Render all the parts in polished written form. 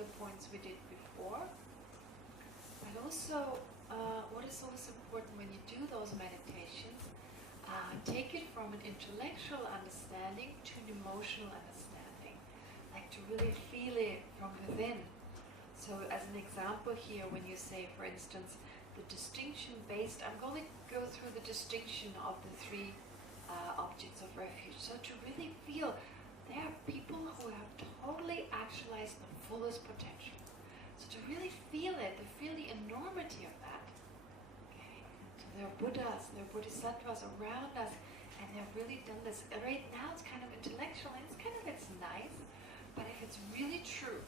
the points we did before. But also, what is always important when you do those meditations, take it from an intellectual understanding to an emotional understanding, like to really feel it from within. So as an example here, when you say, for instance, the distinction based, I'm going to go through the distinction of the three objects of refuge. So to really feel, there are people who have totally actualized the fullest potential. So to really feel it, to feel the enormity of that. Okay. So there are Buddhas, there are Bodhisattvas around us, and they've really done this. Right now it's kind of intellectual, and it's nice, but if it's really true,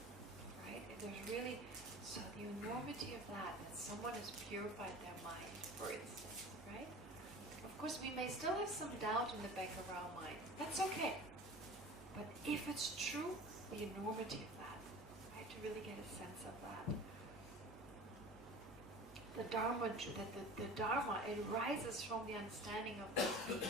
right? If there's really, so the enormity of that someone has purified their mind, for instance, right? Of course, we may still have some doubt in the back of our mind. That's okay. But if it's true, the enormity of that, right? To really get a sense of that. The Dharma, the Dharma, it rises from the understanding of those beings.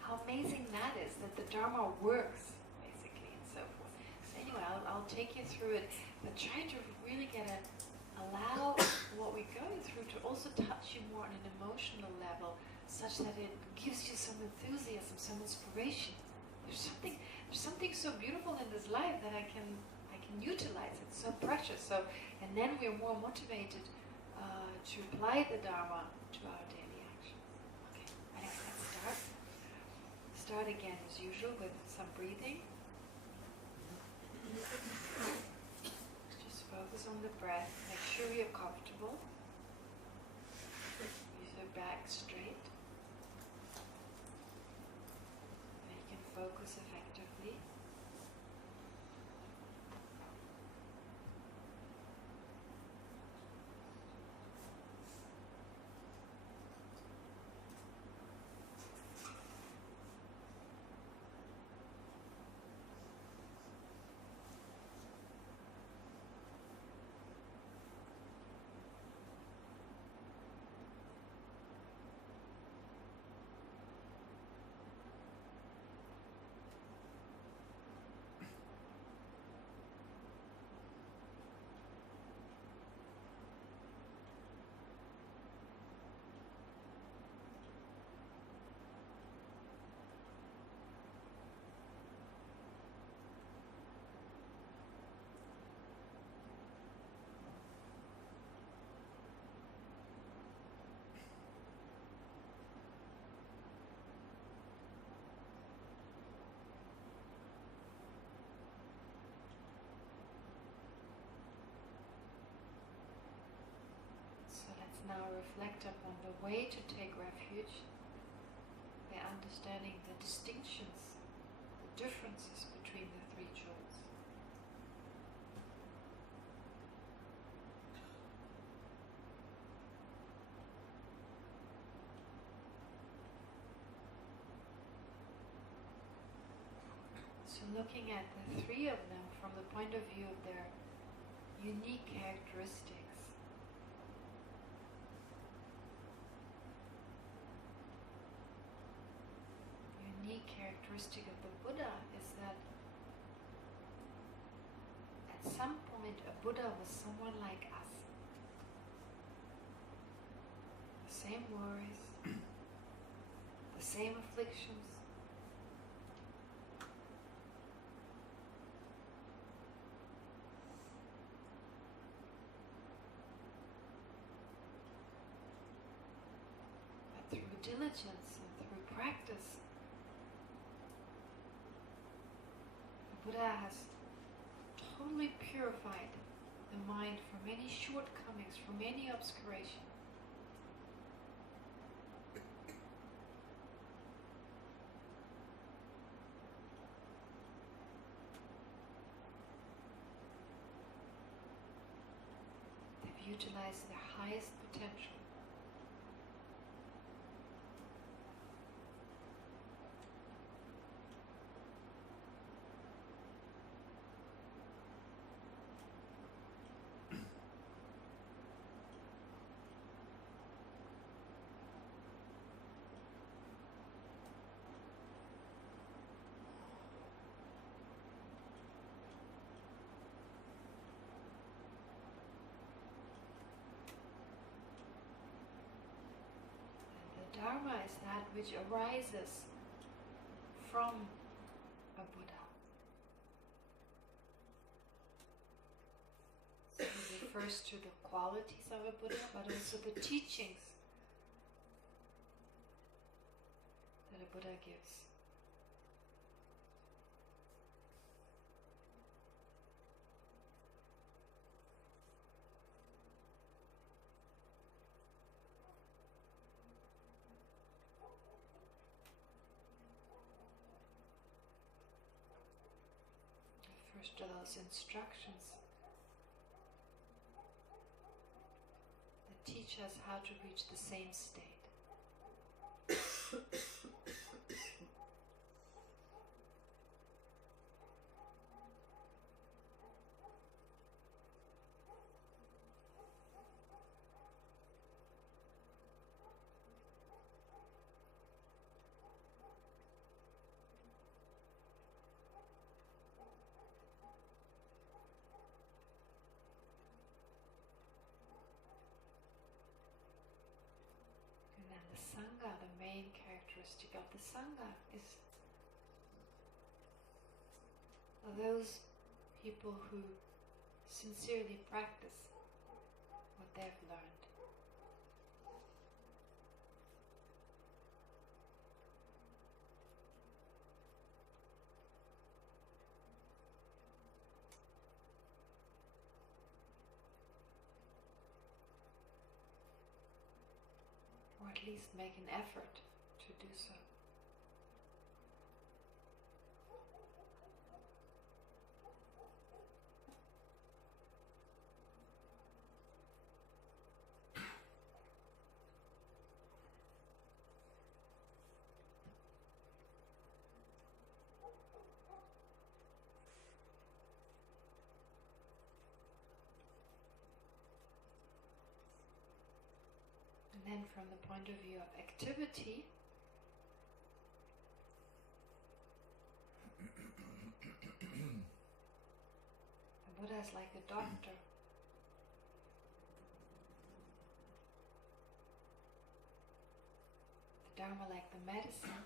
How amazing that is, that the Dharma works, basically, and so forth. So anyway, I'll take you through it, but try to really allow what we're going through to also touch you more on an emotional level, such that it gives you some enthusiasm, some inspiration. There's something so beautiful in this life that I can utilize. It's so precious. So, and then we're more motivated to apply the Dharma to our daily actions. Okay, anyway, let's start. Start again as usual with some breathing. Just focus on the breath. Make sure you're comfortable. Use your back straight. And you can focus effectively. Now reflect upon the way to take refuge by understanding the distinctions, the differences between the three jewels. So looking at the three of them from the point of view of their unique characteristics. Characteristic of the Buddha is that at some point a Buddha was someone like us. The same worries, the same afflictions. But through diligence and through practice, Buddha has totally purified the mind from any shortcomings, from any obscuration. They've utilized their highest potential. Dharma is that which arises from a Buddha. So it refers to the qualities of a Buddha, but also the teachings that a Buddha gives. First of those instructions that teach us how to reach the same state. The Sangha, the main characteristic of the Sangha is those people who sincerely practice what they've learned. Or at least make an effort to do so. And then from the point of view of activity, the Buddha is like a doctor. The Dharma like the medicine.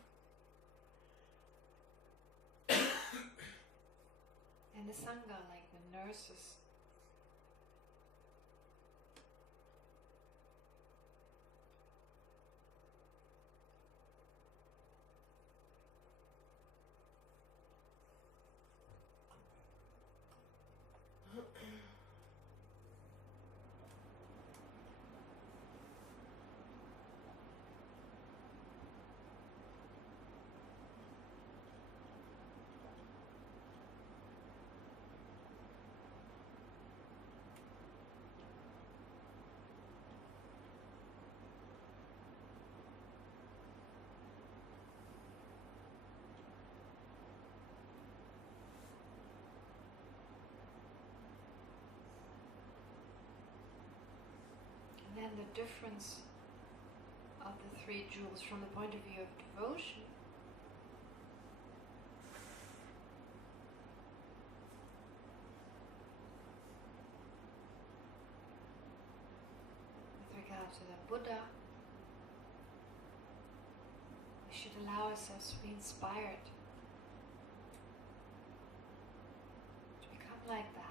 And the Sangha like the nurses. And then the difference of the three jewels from the point of view of devotion with regard to the Buddha, we should allow ourselves to be inspired to become like that.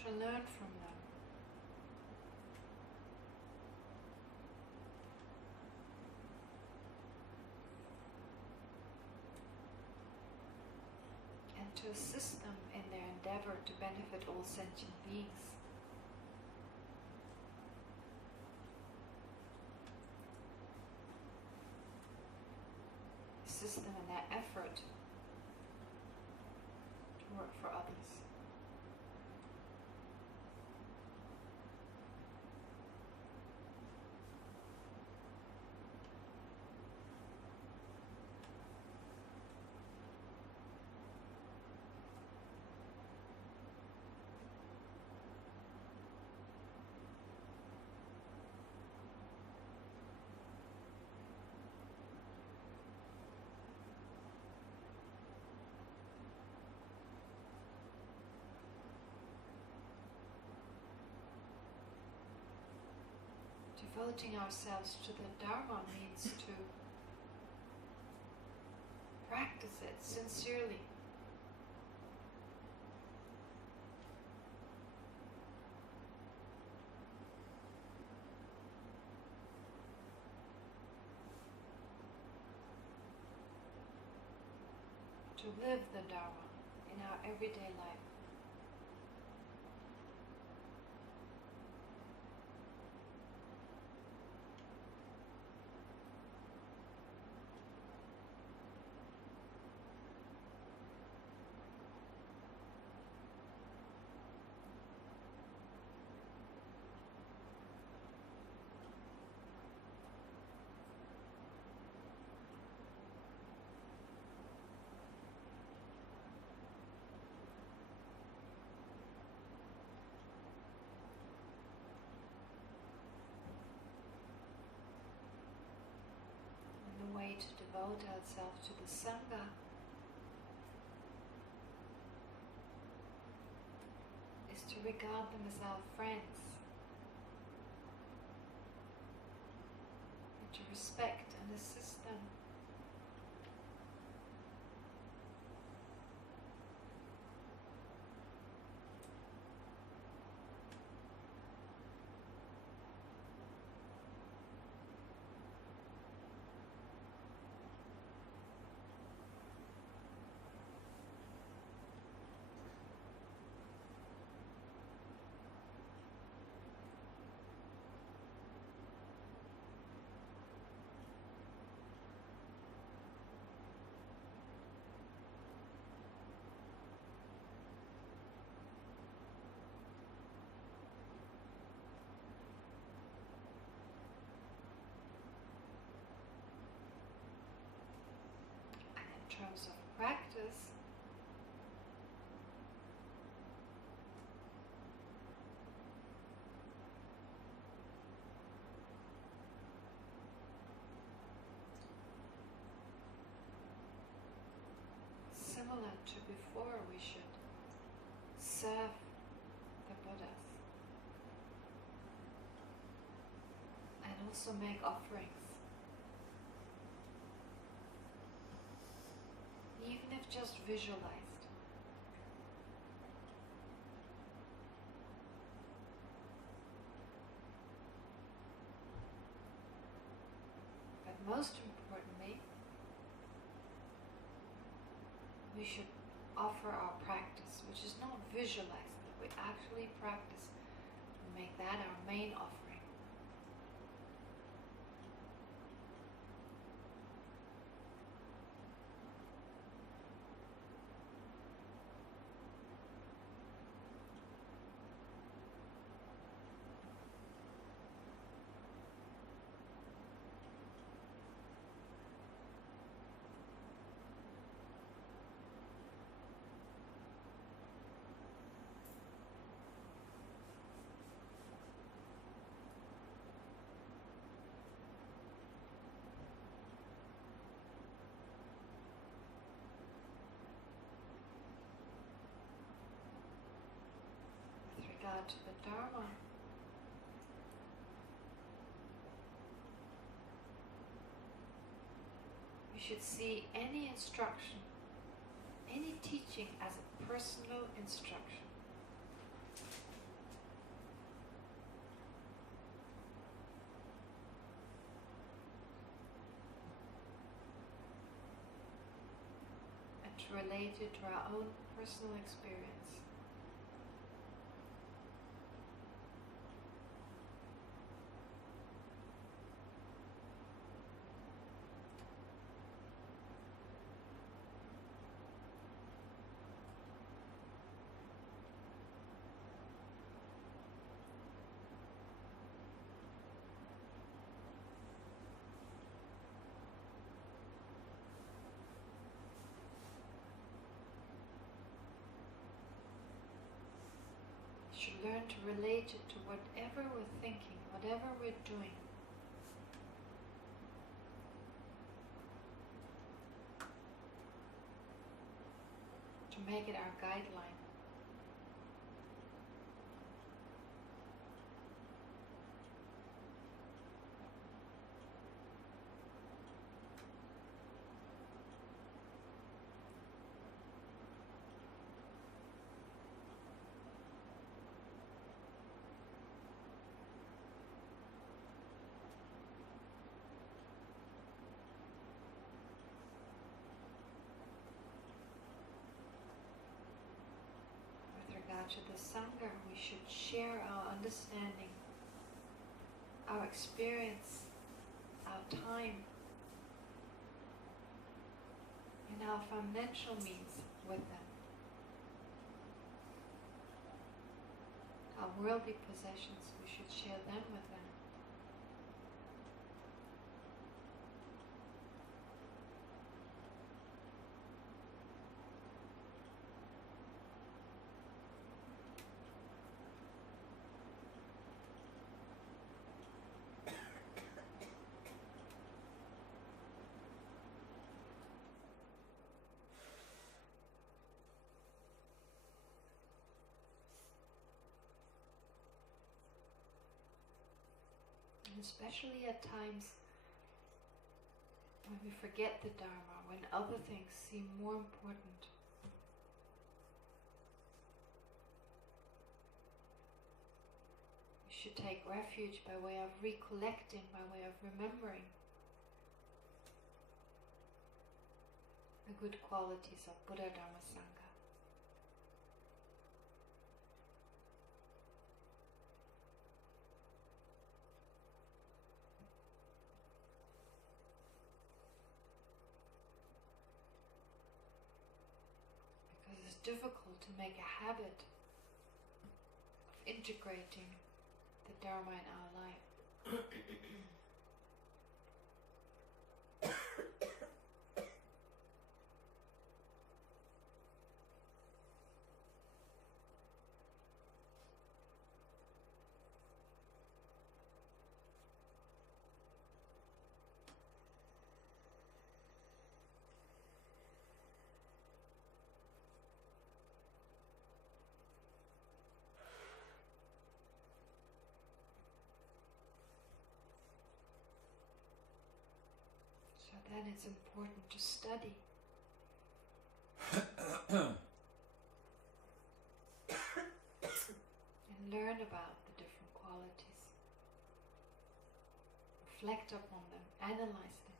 To learn from them. And to assist them in their endeavor to benefit all sentient beings. Assist them in their effort to work for others. devoting ourselves to the Dharma means to practice it sincerely. To live the Dharma in our everyday life. The way to devote ourselves to the Sangha is to regard them as our friends and to respect and assist them. In terms of practice, similar to before, we should serve the Buddhas and also make offerings. Even if just visualized. But most importantly, we should offer our practice, which is not visualized, but we actually practice and make that our main offering. Regard to the Dharma, we should see any instruction, any teaching as a personal instruction. And to relate it to our own personal experience. We should learn to relate it to whatever we're thinking, whatever we're doing. To make it our guideline. to the Sangha, we should share our understanding, our experience, our time, and our financial means with them. Our worldly possessions, we should share them with them. Especially at times when we forget the Dharma, when other things seem more important. We should take refuge by way of recollecting, by way of remembering the good qualities of Buddha, Dharma, Sangha. It's difficult to make a habit of integrating the Dharma in our life. So then it's important to study. And learn about the different qualities. Reflect upon them, analyze them.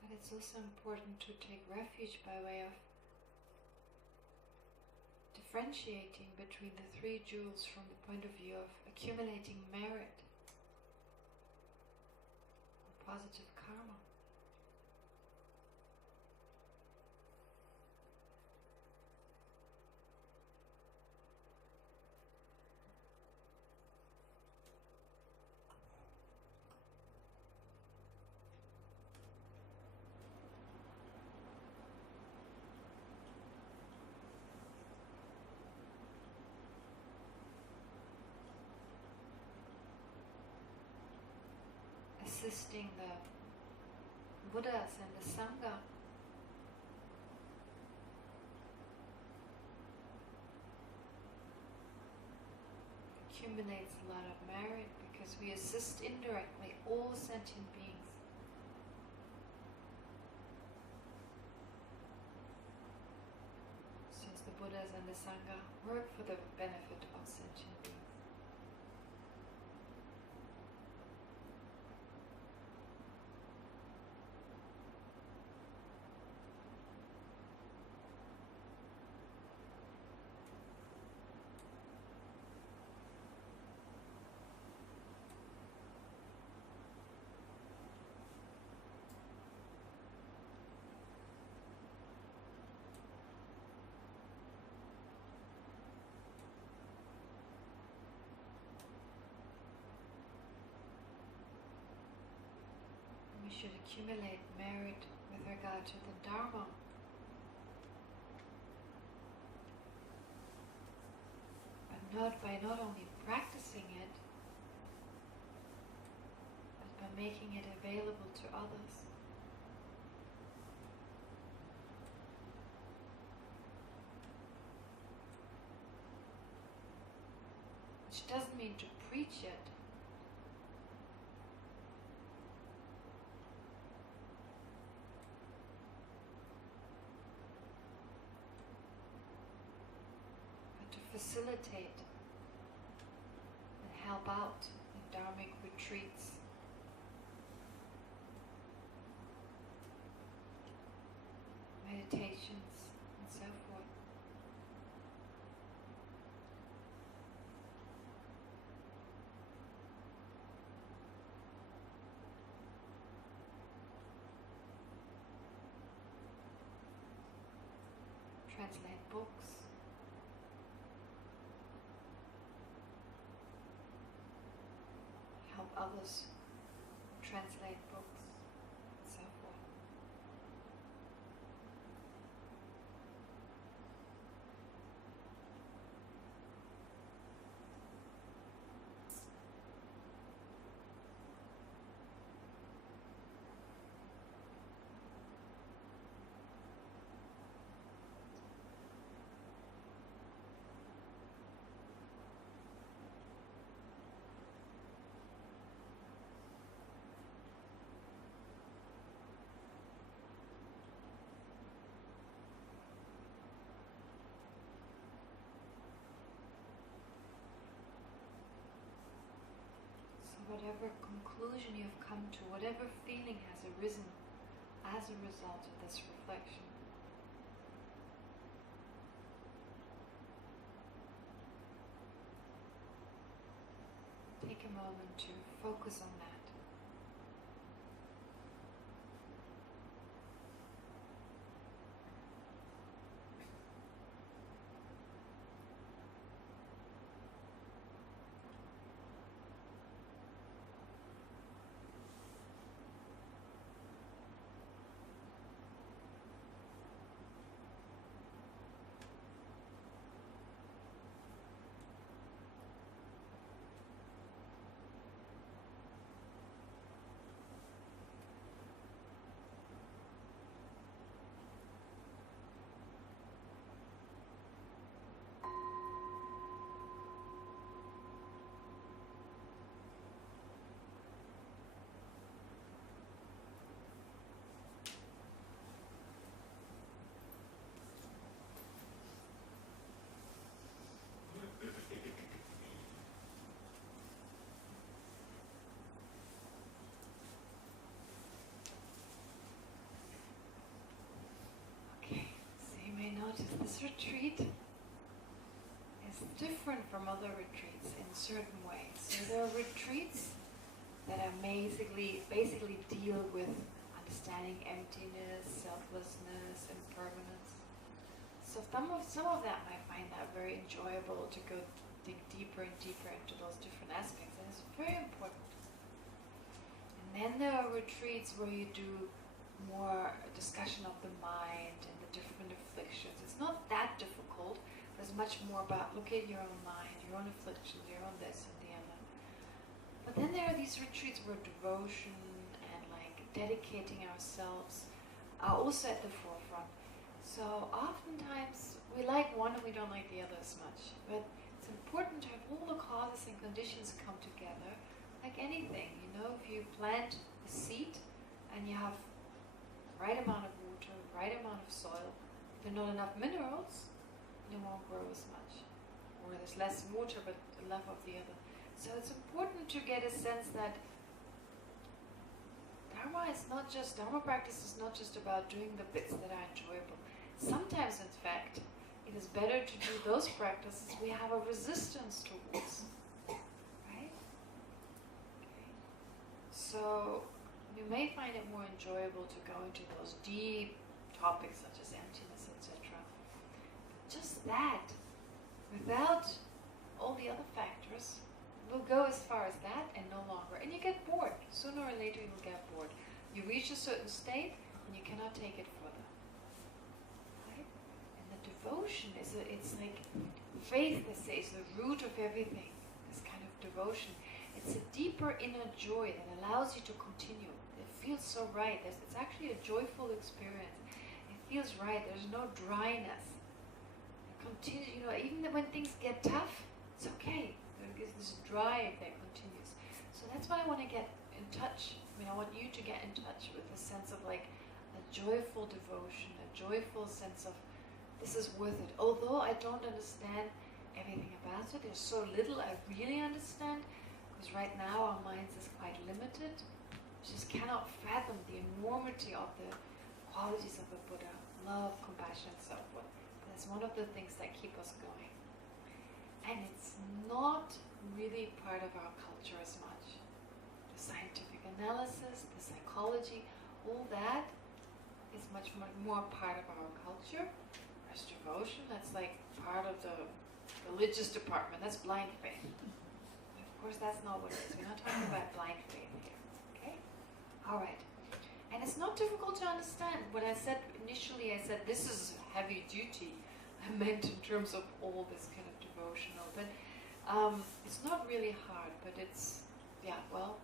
But it's also important to take refuge by way of differentiating between the three jewels from the point of view of accumulating merit or positive karma. Assisting the Buddhas and the Sangha accumulates a lot of merit because we assist indirectly all sentient beings. Since the Buddhas and the Sangha work for the benefit of sentient beings. We should accumulate merit with regard to the Dharma. But not only practicing it, but by making it available to others. which doesn't mean to preach it. But to facilitate and help out in dharmic retreats. Meditations and so forth. Translate books. Help others translate books and so forth. Whatever conclusion you've come to, whatever feeling has arisen as a result of this reflection, take a moment to focus on that. Notice this retreat is different from other retreats in certain ways. So there are retreats that are basically deal with understanding emptiness, selflessness, impermanence. So some of that might find that very enjoyable to go dig deeper and deeper into those different aspects, and it's very important. And then there are retreats where you do more discussion of the mind and the different afflictions. It's not that difficult. There's much more about look at your own mind, your own afflictions, your own this and the other. But then there are these retreats where devotion and like dedicating ourselves are also at the forefront. So oftentimes we like one and we don't like the other as much. But it's important to have all the causes and conditions come together. Like anything, you know, if you plant a seed and you have right amount of water, right amount of soil. If there are not enough minerals, it won't grow as much. Or there's less water but enough of the other. So it's important to get a sense that Dharma practice is not just about doing the bits that are enjoyable. Sometimes, in fact, it is better to do those practices we have a resistance towards. Right? Okay. So you may find it more enjoyable to go into those deep topics such as emptiness, etc. Just that, without all the other factors, will go as far as that and no longer. And you get bored. Sooner or later you will get bored. You reach a certain state and you cannot take it further. Right? And the devotion it's like faith, they say, is the root of everything. This kind of devotion. It's a deeper inner joy that allows you to continue. It feels so right. It's actually a joyful experience. It feels right. There's no dryness. It continues, even when things get tough, it's okay. dry if that continues. So that's why I want to get in touch. I mean, I want you to get in touch with a sense of like a joyful devotion, a joyful sense of this is worth it. Although I don't understand everything about it, there's so little I really understand, because right now our minds is quite limited. We just cannot fathom the enormity of the qualities of a Buddha, love, compassion, and so forth. That's one of the things that keep us going. And it's not really part of our culture as much. The scientific analysis, the psychology, all that is much more part of our culture. Whereas devotion, that's like part of the religious department. That's blind faith. Of course, that's not what it is. We're not talking about blind faith here. Okay? All right. And it's not difficult to understand. When I said initially, I said this is heavy duty. I meant in terms of all this kind of devotional. But it's not really hard. But it's, yeah, well,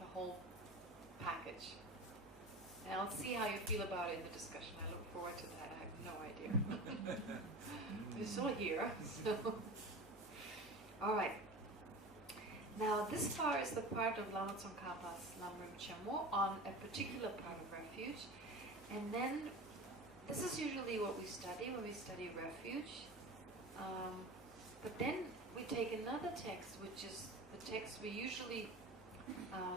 the whole package. And I'll see how you feel about it in the discussion. I look forward to that. I have no idea. It's all here. So. All right. Now, this part is the part of Lama Tsongkhapa's Lamrim Chamo on a particular part of refuge. And then, this is usually what we study when we study refuge. But then we take another text, which is the text we usually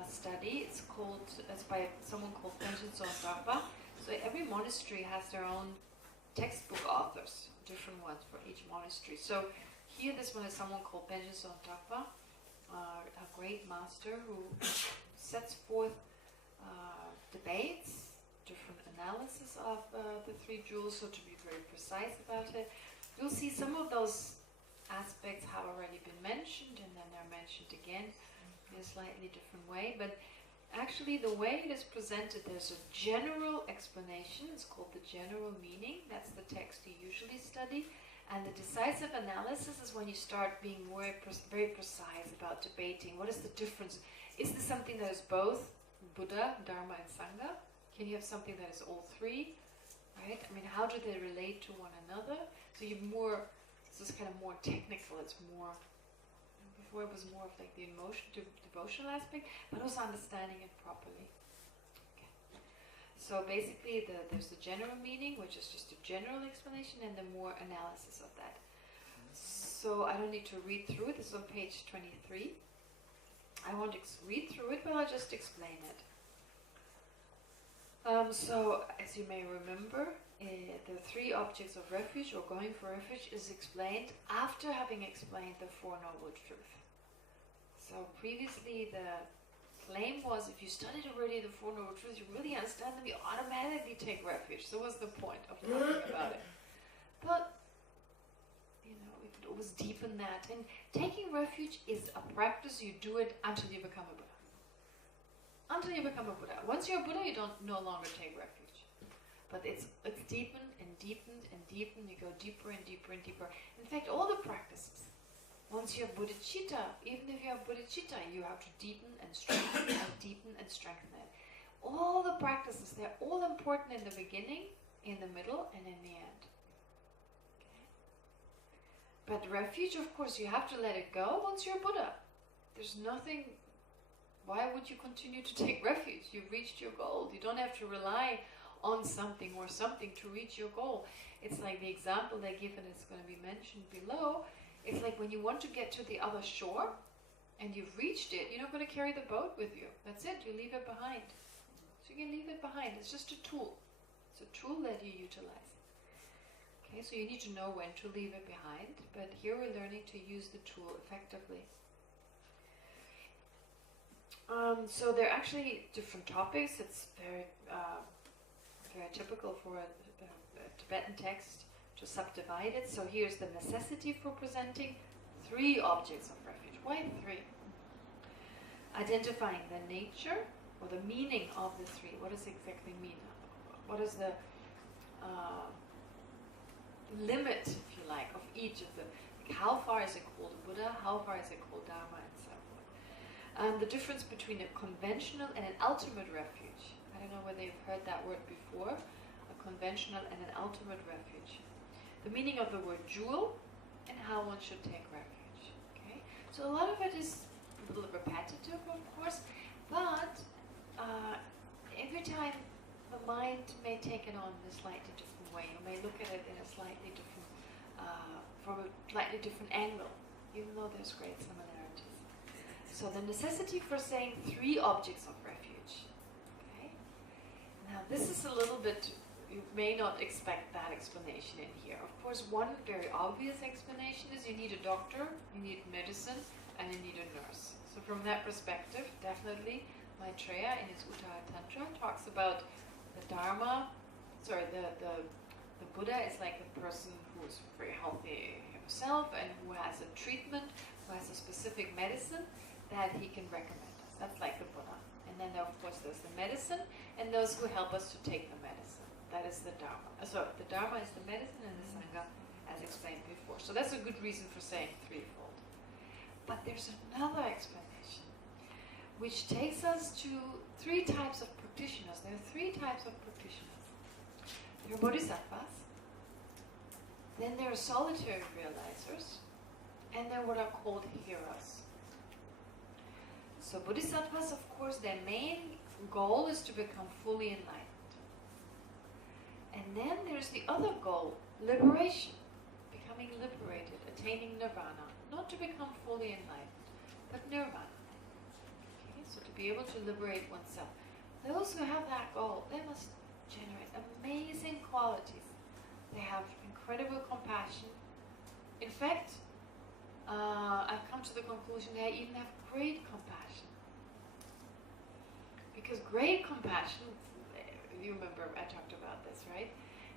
study. It's by someone called Pension Tsongkhapa. So every monastery has their own textbook authors, different ones for each monastery. So here this one is someone called Pension Tsongkhapa, a great master who sets forth debates, different analysis of the three jewels, so to be very precise about it. You'll see some of those aspects have already been mentioned, and then they're mentioned again in a slightly different way. But actually the way it is presented, there's a general explanation. It's called the general meaning. That's the text you usually study. And the decisive analysis is when you start being very precise about debating. What is the difference? Is this something that is both Buddha, Dharma, and Sangha? Can you have something that is all three? Right? I mean, how do they relate to one another? So you're more, this is kind of more technical. It's more, before it was more of like the devotional aspect, but also understanding it properly. Okay. So basically there's the general meaning, which is just a general explanation, and the more analysis of that. So I don't need to read through it. This is on page 23. I won't read through it, but I'll just explain it. So, as you may remember, the three objects of refuge, or going for refuge, is explained after having explained the Four Noble Truths. So previously the claim was, if you studied already the Four Noble Truths, you really understand them, you automatically take refuge. So what's the point of talking about it? But, you know, it was deep in that. And taking refuge is a practice. You do it until you become a Buddha. Until you become a Buddha. Once you're a Buddha, you don't no longer take refuge. But it's deepened and deepened and deepened. You go deeper and deeper and deeper. In fact, all the practices. Once you have bodhicitta, even if you have bodhicitta, you have to deepen and strengthen and deepen and strengthen it. All the practices, they're all important in the beginning, in the middle, and in the end. Okay. But refuge, of course, you have to let it go once you're a Buddha. There's nothing. Why would you continue to take refuge? You've reached your goal. You don't have to rely on something or something to reach your goal. It's like the example they give, and it's going to be mentioned below. It's like when you want to get to the other shore and you've reached it, you're not going to carry the boat with you. That's it. You leave it behind. So you can leave it behind. It's just a tool. It's a tool that you utilize. Okay, so you need to know when to leave it behind. But here we're learning to use the tool effectively. So there are actually different topics. It's very typical for a Tibetan text to subdivide it. So here's the necessity for presenting three objects of refuge. Why three? Identifying the nature or the meaning of the three. What does it exactly mean? What is the limit, if you like, of each of them? Like how far is it called Buddha? How far is it called Dharma? And so forth. The difference between a conventional and an ultimate refuge. I don't know whether you've heard that word before. A conventional and an ultimate refuge. The meaning of the word jewel and how one should take refuge. Okay? So a lot of it is a little repetitive, of course, but every time the mind may take it on in a slightly different way. You may look at it in a slightly different, from a slightly different angle, even though there's great similarities. So the necessity for saying 3 objects of refuge. Okay? Now this is a little bit, you may not expect that explanation in here. Of course, one very obvious explanation is you need a doctor, you need medicine, and you need a nurse. So from that perspective, definitely Maitreya in his Uttara Tantra talks about the Dharma, the Buddha is like a person who is very healthy himself and who has a treatment, who has a specific medicine that he can recommend us. That's like the Buddha. And then of course there's the medicine and those who help us to take the medicine. That is the Dharma. So the Dharma is the medicine and the Sangha as explained before. So that's a good reason for saying threefold. But there's another explanation which takes us to 3 types of practitioners. There are 3 types of practitioners. There are bodhisattvas, then there are solitary realizers, and then what are called heroes. So bodhisattvas, of course, their main goal is to become fully enlightened. And then there's the other goal, liberation, becoming liberated, attaining nirvana. Not to become fully enlightened, but nirvana. Okay? So to be able to liberate oneself. Those who have that goal, they must generate amazing qualities. They have incredible compassion. In fact, I've come to the conclusion they even have great compassion. Because great compassion, you remember I talked about this, right?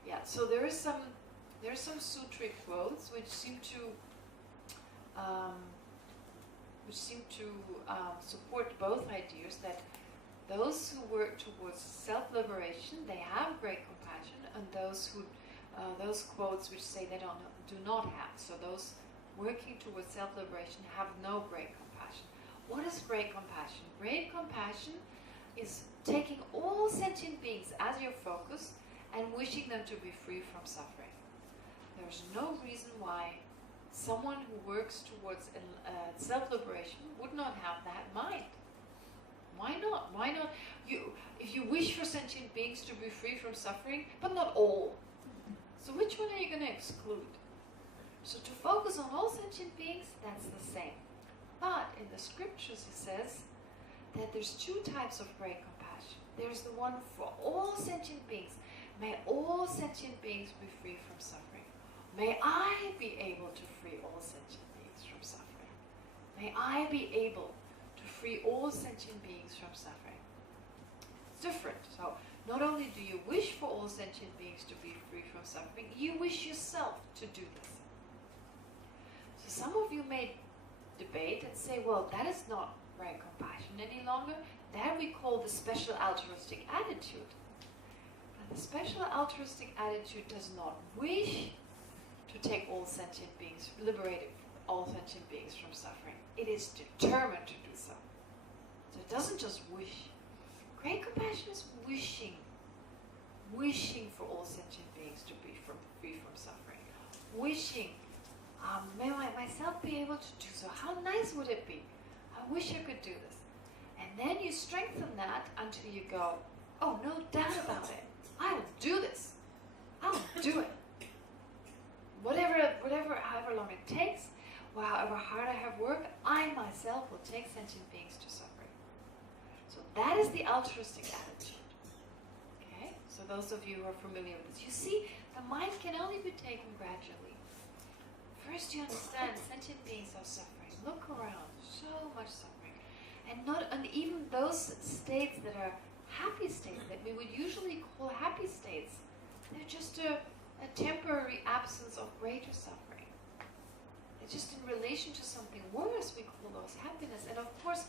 Yeah, so there are some sutric quotes which seem to support both ideas, that those who work towards self-liberation, they have great compassion, and those quotes which say they do not have. So those working towards self-liberation have no great compassion. What is great compassion? Great compassion is taking all sentient beings as your focus and wishing them to be free from suffering. There's no reason why someone who works towards self-liberation would not have that mind. Why not? Why not? If you wish for sentient beings to be free from suffering, but not all. So which one are you going to exclude? So to focus on all sentient beings, that's the same. But in the scriptures it says that there's 2 types of great compassion. There's the one for all sentient beings. May all sentient beings be free from suffering. May I be able to free all sentient beings from suffering. May I be able to free all sentient beings from suffering. It's different. So not only do you wish for all sentient beings to be free from suffering, you wish yourself to do this. So some of you may debate and say, well, that is not right compassion any longer. That we call the special altruistic attitude. But the special altruistic attitude does not wish to take all sentient beings, liberate all sentient beings from suffering. It is determined to do so. So it doesn't just wish. Great compassion is wishing for all sentient beings to be free from suffering. Wishing, may I myself be able to do so. How nice would it be? I wish I could do this. And then you strengthen that until you go, oh, no doubt about it. I will do this. I'll do it. However long it takes, however hard I have worked, I myself will take sentient beings to suffering. So that is the altruistic attitude. Okay? So those of you who are familiar with this, you see, the mind can only be taken gradually. First you understand sentient beings are suffering. Look around, so much suffering. And even those states that are happy states, that we would usually call happy states, they're just a temporary absence of greater suffering. It's just in relation to something worse, we call those happiness. And of course,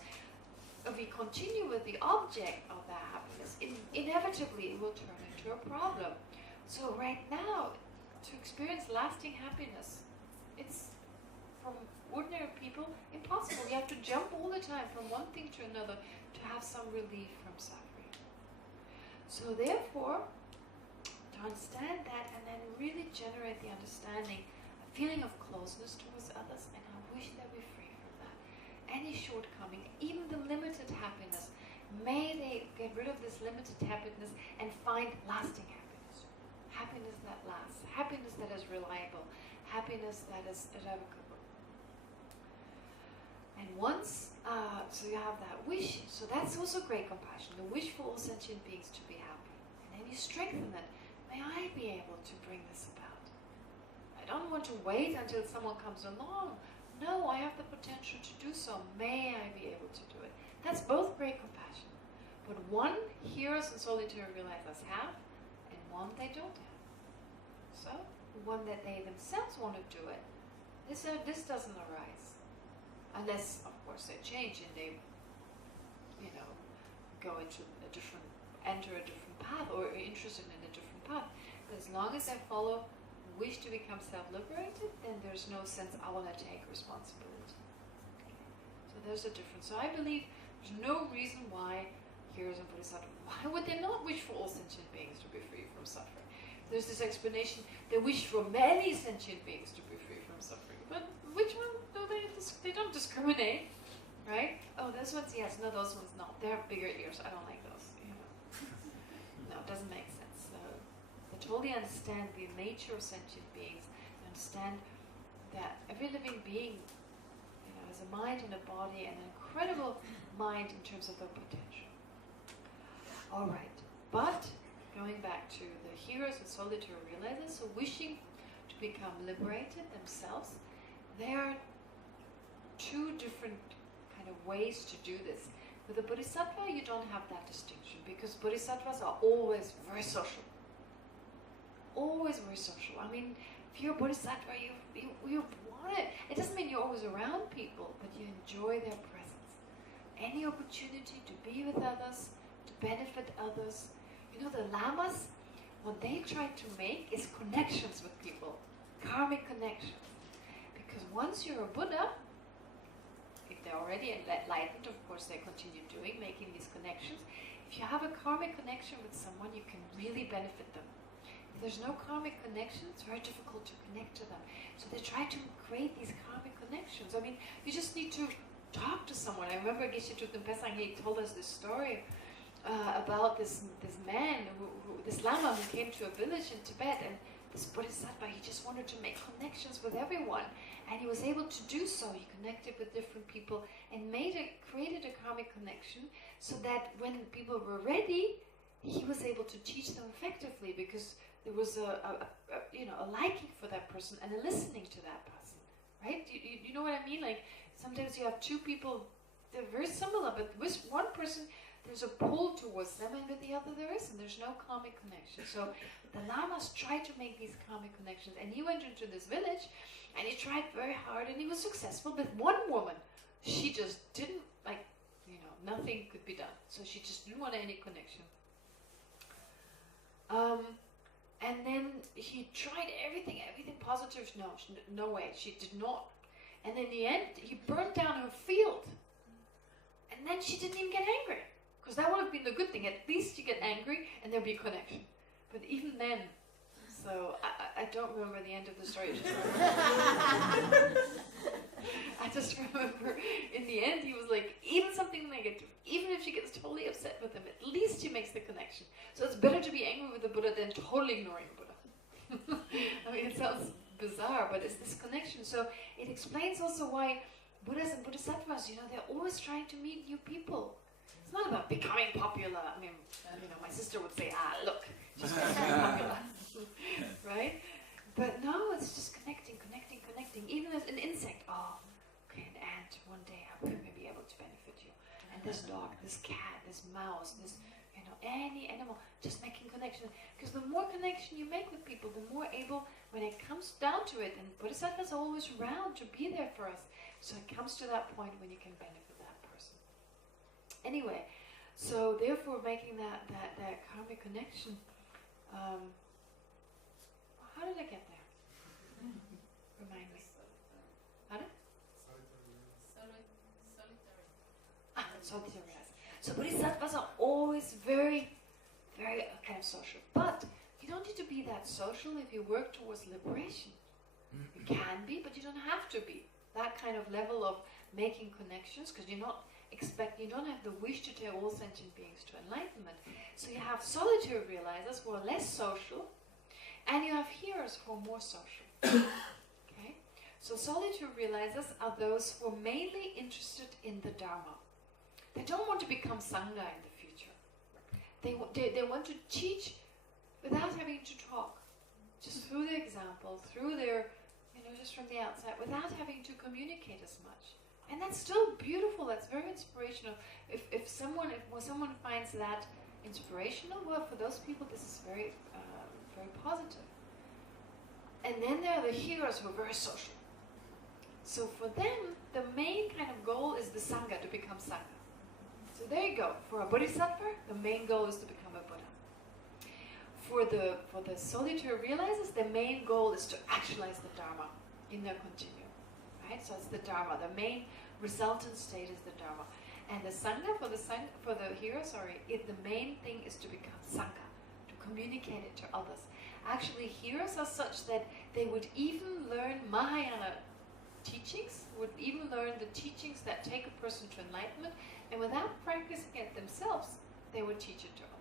if we continue with the object of that happiness, inevitably it will turn into a problem. So right now, to experience lasting happiness, it's, from ordinary people, impossible. You have to jump all the time from one thing to another to have some relief from suffering. So therefore, to understand that and then really generate the understanding, a feeling of closeness towards others, and I wish that we're free from that. any shortcoming, even the limited happiness, may they get rid of this limited happiness and find lasting happiness. Happiness that lasts, happiness that is reliable, happiness that is irrevocable. And once, so you have that wish, so that's also great compassion, the wish for all sentient beings to be happy. And then you strengthen it. May I be able to bring this about? I don't want to wait until someone comes along. No, I have the potential to do so. May I be able to do it? That's both great compassion. But one heroes and solitary realizers have, and one they don't have. So, one that they themselves want to do it, this doesn't arise. Unless, of course, they change and they, go into enter a different path, or are interested in a different path. But as long as they follow wish to become self-liberated, then there's no sense I want to take responsibility. Okay. So there's a difference. So I believe there's no reason why heroes and bodhisattvas, why would they not wish for all sentient beings to be free from suffering? There's this explanation, they wish for many sentient beings to be free from suffering. But which one do they don't discriminate, right? Oh, those ones, yes, no, those ones, no. They have bigger ears, I don't like those, No, it doesn't make sense. So, they totally understand the nature of sentient beings. They understand that every living being, has a mind and a body and an incredible mind in terms of their potential. All right, but going back to the heroes and solitary realizers, so wishing to become liberated themselves, there are two different kind of ways to do this. With a bodhisattva, you don't have that distinction because bodhisattvas are always very social. Always very social. I mean, if you're a bodhisattva, you want it. It doesn't mean you're always around people, but you enjoy their presence. Any opportunity to be with others, to benefit others. The lamas, what they try to make is connections with people, karmic connections. Because once you're a Buddha, if they're already enlightened, of course they continue making these connections. If you have a karmic connection with someone, you can really benefit them. If there's no karmic connection, it's very difficult to connect to them. So they try to create these karmic connections. I mean, you just need to talk to someone. I remember Geshe Kelsang, he told us this story about this man, this lama who came to a village in Tibet, and this bodhisattva, he just wanted to make connections with everyone, and he was able to do so. He connected with different people and created a karmic connection, so that when people were ready, he was able to teach them effectively because there was a liking for that person and a listening to that person, right? You know what I mean? Like sometimes you have two people, they're very similar, but with one person there's a pull towards them, and with the other there isn't. There's no karmic connection. So the lamas tried to make these karmic connections, and he went into this village, and he tried very hard, and he was successful. But one woman, she just didn't nothing could be done. So she just didn't want any connection. And then he tried everything positive. No way. She did not. And in the end, he burned down her field. And then she didn't even get angry. Because that would have been the good thing. At least you get angry and there'll be a connection. But even then, so I don't remember the end of the story. I just remember in the end he was like, even something negative, even if she gets totally upset with him, at least he makes the connection. So it's better to be angry with the Buddha than totally ignoring the Buddha. I mean, it sounds bizarre, but it's this connection. So it explains also why Buddhas and Bodhisattvas, they're always trying to meet new people. It's not about becoming popular. I mean, my sister would say, look, she's becoming popular, right? But no, it's just connecting. Even as an insect, an ant, one day I will be able to benefit you. And this dog, this cat, this mouse, this, any animal, just making connection. Because the more connection you make with people, the more able, when it comes down to it, and Bodhisattvas are always around to be there for us. So it comes to that point when you can benefit that person. Anyway, so therefore making that karmic connection, how did I get there? Remind me. Pardon? Solitary. So bodhisattvas are always very, very kind of social. But you don't need to be that social if you work towards liberation. You can be, but you don't have to be. That kind of level of making connections, because you don't have the wish to take all sentient beings to enlightenment. So you have solitary realizers who are less social, and you have hearers who are more social. Okay? So solitary realizers are those who are mainly interested in the Dharma. They don't want to become Sangha in the future. They want to teach without having to talk. Just through their example, through their, just from the outside, without having to communicate as much. And that's still beautiful, that's very inspirational. If someone finds that inspirational, well, for those people this is very, very positive. And then there are the hearers who are very social. So for them, the main kind of goal is the Sangha, to become Sangha. So there you go. For a Bodhisattva, the main goal is to become a Buddha. For the solitary realizers, the main goal is to actualize the Dharma in their continuum. Right? So it's the Dharma. The main resultant state is the Dharma. And the Sangha, for the hero, the main thing is to become Sangha, to communicate it to others. Actually, heroes are such that they would even learn Mahayana teachings, would even learn the teachings that take a person to enlightenment, and without practicing it themselves, they would teach it to others.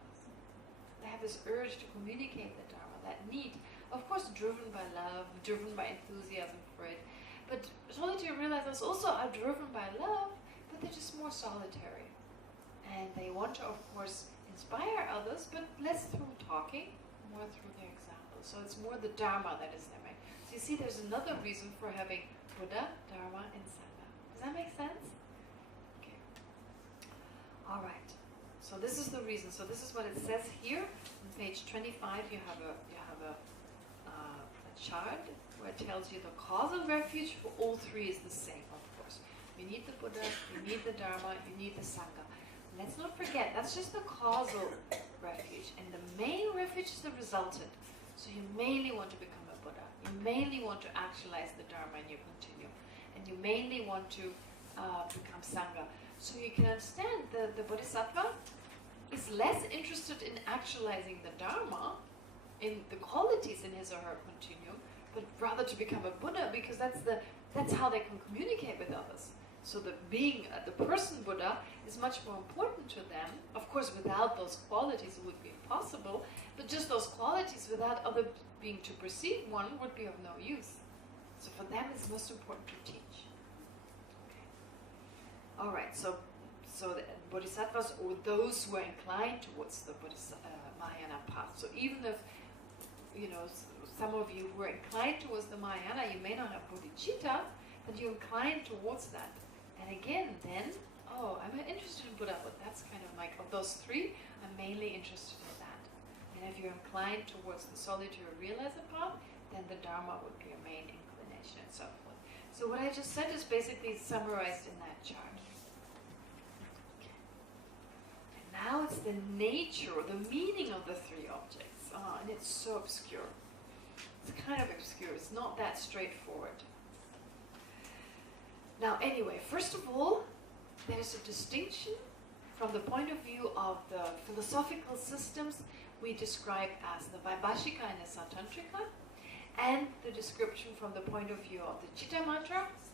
They have this urge to communicate the Dharma, that need, of course driven by love, driven by enthusiasm for it. But solitary realizers also are driven by love, but they're just more solitary. And they want to, of course, inspire others, but less through talking, more through their example. So it's more the Dharma that is their main. So you see, there's another reason for having Buddha, Dharma, and Sangha. Does that make sense? Okay. All right. So this is the reason. So this is what it says here on page 25. You have a chart where it tells you the causal refuge for all three is the same, of course. You need the Buddha, you need the Dharma, you need the Sangha. Let's not forget, that's just the causal refuge. And the main refuge is the resultant. So you mainly want to become a Buddha. You mainly want to actualize the Dharma in your continuum. And you mainly want to become Sangha. So you can understand the Bodhisattva is less interested in actualizing the Dharma, in the qualities in his or her continuum, but rather to become a Buddha, because that's how they can communicate with others. So the person Buddha is much more important to them. Of course, without those qualities it would be impossible, but just those qualities without other being to perceive one would be of no use. So for them it's most important to teach. Okay. All right, so the Bodhisattvas, or those who are inclined towards the Mahayana path. So even if, some of you who are inclined towards the Mahayana, you may not have bodhicitta, but you're inclined towards that. And again, then, I'm interested in Buddha, but that's kind of like, of those three, I'm mainly interested in that. And if you're inclined towards the solitary realizer path, then the Dharma would be your main inclination, and so forth. So what I just said is basically summarized in that chart. And now it's the nature, or the meaning of the three objects. And it's so obscure. It's kind of obscure. It's not that straightforward. Now, anyway, first of all, there is a distinction from the point of view of the philosophical systems we describe as the Vaibhashika and the Sautrantrika, and the description from the point of view of the Chitta Matras